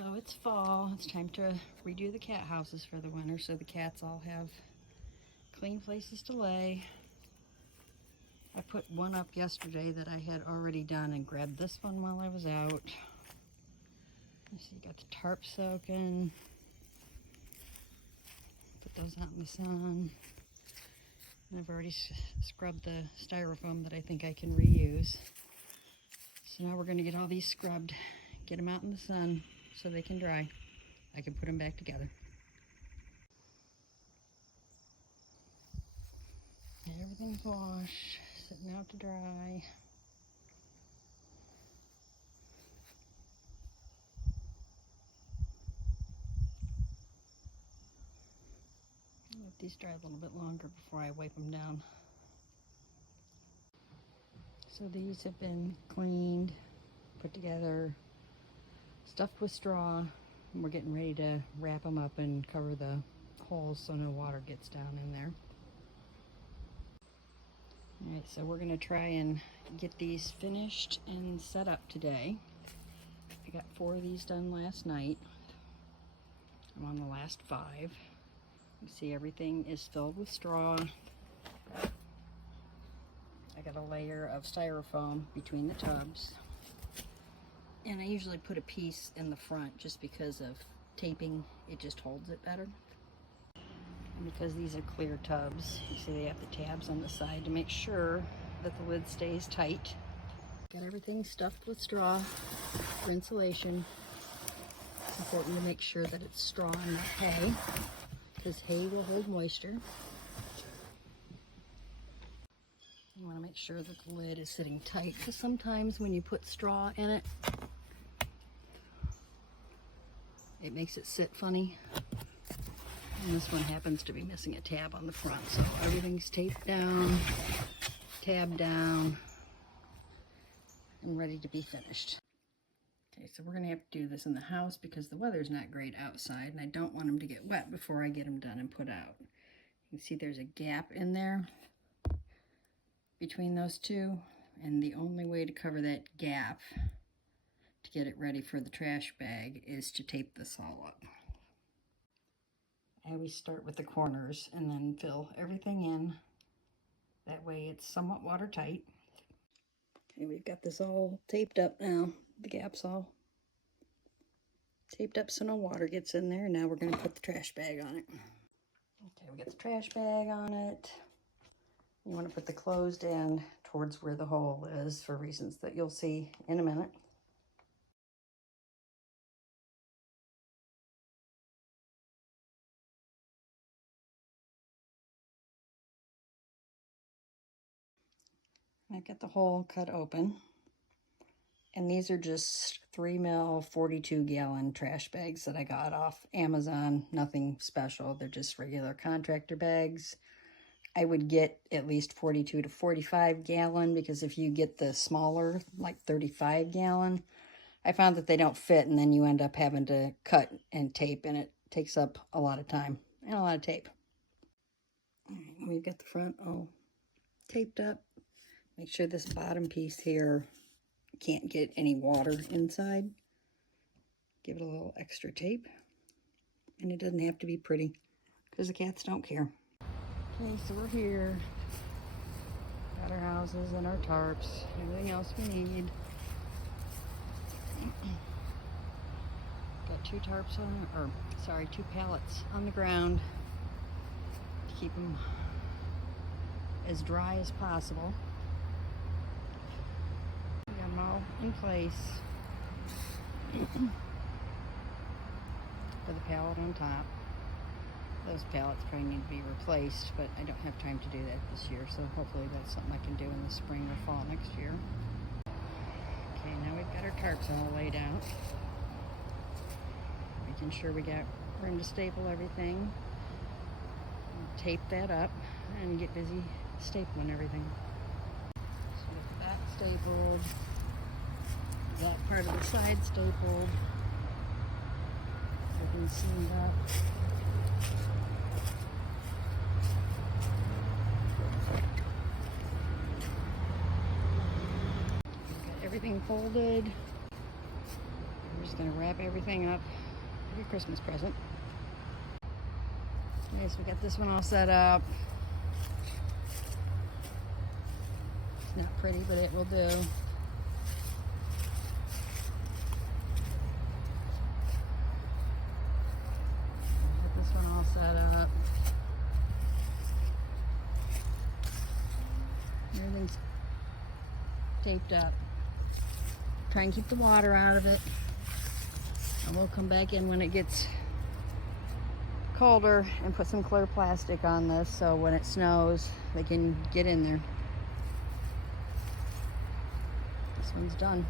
So it's fall. It's time to redo the cat houses for the winter so the cats all have clean places to lay. I put one up yesterday that I had already done and grabbed this one while I was out. You see, you got the tarp soaking. Put those out in the sun. And I've already scrubbed the styrofoam that I think I can reuse. So now we're going to get all these scrubbed, get them out in the sun so they can dry. I can put them back together. Everything's washed, sitting out to dry. Let these dry a little bit longer before I wipe them down. So these have been cleaned, put together, stuffed with straw, and we're getting ready to wrap them up and cover the holes so no water gets down in there. Alright, so we're going to try and get these finished and set up today. I got 4 of these done last night. I'm on the last 5. You see everything is filled with straw. I got a layer of styrofoam between the tubs. And I usually put a piece in the front just because of taping, it just holds it better. And because these are clear tubs, you see they have the tabs on the side to make sure that the lid stays tight. Got everything stuffed with straw for insulation. It's important to make sure that it's straw and not hay, because hay will hold moisture. You want to make sure that the lid is sitting tight, because sometimes when you put straw in it, it makes it sit funny. And this one happens to be missing a tab on the front, so everything's taped down, tabbed down, and ready to be finished. Okay, so we're going to have to do this in the house because the weather's not great outside, and I don't want them to get wet before I get them done and put out. You can see there's a gap in there between those two, and the only way to cover that gap to get it ready for the trash bag is to tape this all up. I always start with the corners and then fill everything in. That way it's somewhat watertight. Okay, we've got this all taped up now. The gap's all taped up so no water gets in there. Now we're going to put the trash bag on it. Okay, we got the trash bag on it. You want to put the closed end towards where the hole is for reasons that you'll see in a minute. I've got the hole cut open, and these are just 3mm 42-gallon trash bags that I got off Amazon. Nothing special, they're just regular contractor bags. I would get at least 42 to 45-gallon, because if you get the smaller, like 35-gallon, I found that they don't fit, and then you end up having to cut and tape, and it takes up a lot of time and a lot of tape. All right, we've got the front all taped up. Make sure this bottom piece here can't get any water inside. Give it a little extra tape. And it doesn't have to be pretty, because the cats don't care. Okay, so we're here. Got our houses and our tarps, everything else we need. Got 2 tarps on, or sorry, 2 pallets on the ground to keep them as dry as possible. All in place. For the pallet on top. Those pallets probably need to be replaced, but I don't have time to do that this year, so hopefully that's something I can do in the spring or fall next year. Okay, now we've got our tarps all laid out. Making sure we got room to staple everything. Tape that up and get busy stapling everything. So with that stapled, that part of the side stapled, everything seamed up. Got everything folded. There's Just gonna wrap everything up. Like a Christmas present. Okay, so we got this one all set up. It's not pretty, but it will do. Got this one all set up. Everything's taped up. Try and keep the water out of it. And we'll come back in when it gets colder and put some clear plastic on this so when it snows they can get in there. This one's done.